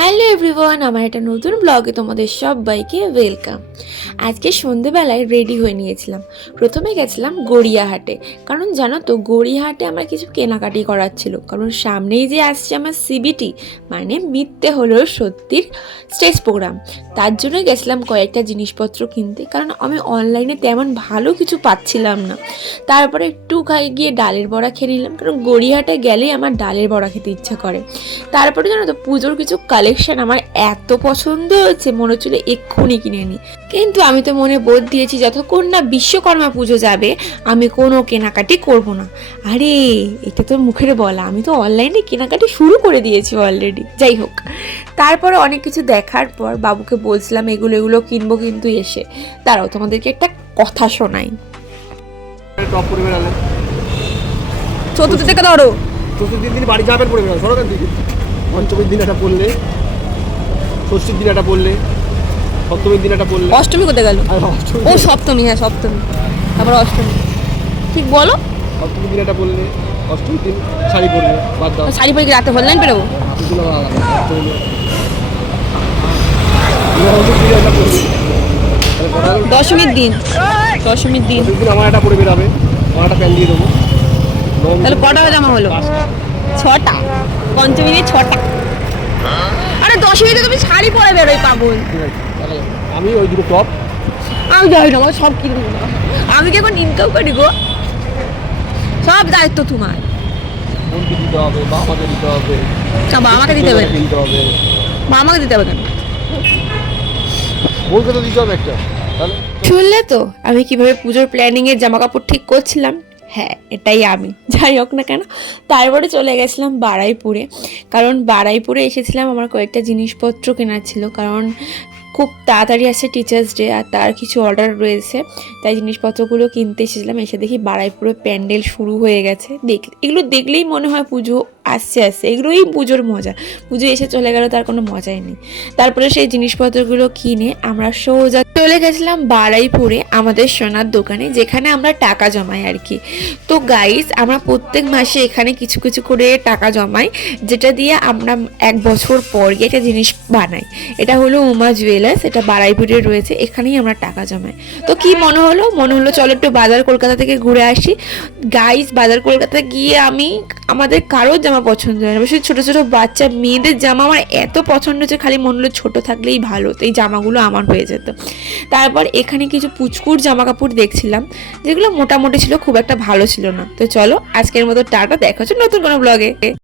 Hello everyone, আমার একটা নতুন ব্লগে তোমাদের সবাইকে ওয়েলকাম। আজকে সন্ধেবেলায় রেডি হয়ে নিয়েছিলাম। প্রথমে গেছিলাম গড়িয়াহাটে, কারণ জানো তো গড়িয়াহাটে আমার কিছু কেনাকাটি করার ছিল। কারণ সামনেই যে আসছে আমার সিবিটি, মানে মিথ্যে হলেও সত্যির স্টেজ প্রোগ্রাম। তার জন্য গেছিলাম কয়েকটা জিনিসপত্র কিনতে, কারণ আমি অনলাইনে তেমন ভালো কিছু পাচ্ছিলাম না। তারপরে একটু গিয়ে ডালের বড়া খেয়ে নিলাম, কারণ গড়িয়াহাটে গেলেই আমার ডালের বড়া খেতে ইচ্ছা করে। তারপরে জানো তো পুজোর কিছু কালেকশন আমার এত পছন্দ হয়েছে, মনে হচ্ছিল এক্ষুনি কিনে নিই। কিন্তু আমি তো মনে বোধ দিয়েছি যতক্ষণ না বিশ্বকর্মা পুজো যাবে আমি কোনো কেনাকাটি করব না। আরে এটা তো মুখের বলা, আমি তো অনলাইনে কেনাকাটি শুরু করে দিয়েছি অলরেডি। যাই হোক, তারপরে অনেক কিছু দেখার পর বাবুকে বলছিলাম এগুলো কিনবো, কিন্তু এসে দাঁড়াও তোমাদেরকে একটা কথা শোনাই। চতুর্থ থেকে ধরো, চতুর্থ দিন বাড়ি যাবেন পড়বে না, সরকার দিকে পঞ্চমীর দিন একটা পড়লে, ষষ্ঠীর দিন একটা পড়লে, সপ্তমীর দিন একটা পড়লে, অষ্টমী কোথায় গেল? ও সপ্তমী, হ্যাঁ সপ্তমী, তারপর অষ্টমী। ঠিক বলো। সপ্তমীর দিন একটা পড়লে, অষ্টমীর দিন শাড়ি পরবে, বাদ দাও। শাড়ি পরে কি রাতে অনলাইন বেরোবো? দশমীর দিন, দশমীর দিন আমার একটা পরে বেরাবে, আমার একটা প্যান্ট দিয়ে দেবো। তাহলে কটা জামা হলো? 6টা। পঞ্চমী দিন 6টা। আরে দশমীতে তুমি শাড়ি পরে বেরোই পাগল। আমি ওই দুটো টপ, আমি যাই না, আমার সব কিনবো না। আমি কি এখন ইনকাম করি গো? সব দায়িত্ব তোমার। বোনকে দিতে হবে, বাবাকে দিতে হবে, আমাকে দিতে হবে, দিতে হবে, আমাকে দিতে হবে কেন? বোনকে তো দিতে হবে একটা। তাহলে শুনলে তো আমি কিভাবে পুজোর প্ল্যানিং এর জামা কাপড় ঠিক করছিলাম? হ্যাঁ, এটাই আমি। যাই হোক না কেন, তারপরে চলে গেছিলাম বারুইপুরে। কারণ বারুইপুরে এসেছিলাম আমার কয়েকটা জিনিসপত্র কেনার ছিল, কারণ খুব তাড়াতাড়ি আসছে টিচার্স ডে, আর তার কিছু অর্ডার রয়েছে, তাই জিনিসপত্রগুলো কিনতে এসেছিলাম। এসে দেখি বারুইপুরে প্যান্ডেল শুরু হয়ে গেছে। এগুলো দেখলেই মনে হয় পুজো আসছে, এগুলোই পুজোর মজা। পুজো এসে চলে গেল, তার কোনো মজাই নেই। তারপরে সেই জিনিসপত্রগুলো কিনে আমরা সোজা চলে গেছিলাম বারুইপুরে আমাদের সোনার দোকানে, যেখানে আমরা টাকা জমাই আর কি। তো গাইস, আমরা প্রত্যেক মাসে এখানে কিছু কিছু করে টাকা জমাই, যেটা দিয়ে আমরা 1 বছর পর একটা জিনিস বানাই। এটা হলো উমা জুয়েলার্স, এটা বারুইপুরে রয়েছে, এখানেই আমরা টাকা জমাই। তো কি মনে হলো চলো একটু বাজার কলকাতা থেকে ঘুরে আসি। গাইস, বাজার কলকাতা গিয়ে আমাদের কারোর জামা পছন্দ হয় না, বেশি ছোটো ছোটো বাচ্চা মেয়েদের জামা আমার এত পছন্দ যে খালি মনে হলো ছোটো থাকলেই ভালো, তো এই জামাগুলো আমার হয়ে যেত। তারপর এখানে কিছু পুচকুর জামা কাপড় দেখছিলাম, যেগুলো মোটামুটি ছিল, খুব একটা ভালো ছিল না। তো চলো আজকের মতো টাটা, দেখা হচ্ছে নতুন কোনো ব্লগে।